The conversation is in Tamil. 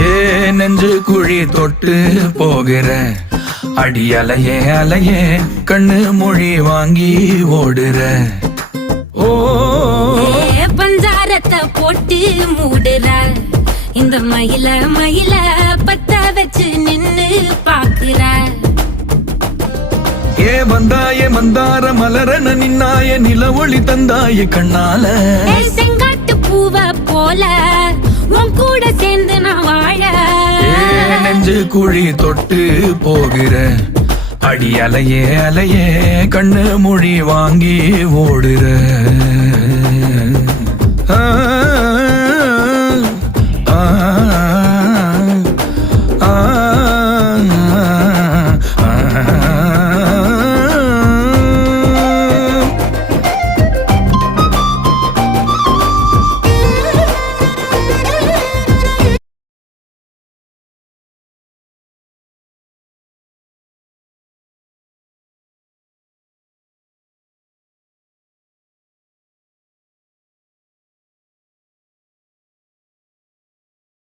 ஏ நெஞ்சு குழி தொட்டு போகிற அடி அலையே அலையே கண்ணு மொழி வாங்கி ஓடுற. ஓ பஞ்சாரத்தை போட்டு மூடுற இந்த மயில மயில பத்த வச்சு நின்னு பாக்குற. ஏ வந்தாய மந்தார மலரன நின்னாய நில ஒளி தந்தாய கண்ணால. செங்காட்டு பூவ போல உன் கூட சேர்ந்து நான் வாழ. நெஞ்சு குழி தொட்டு போகிற அடி அலையே அலையே கண்ணு மொழி வாங்கி ஓடுற. ஆ ஆ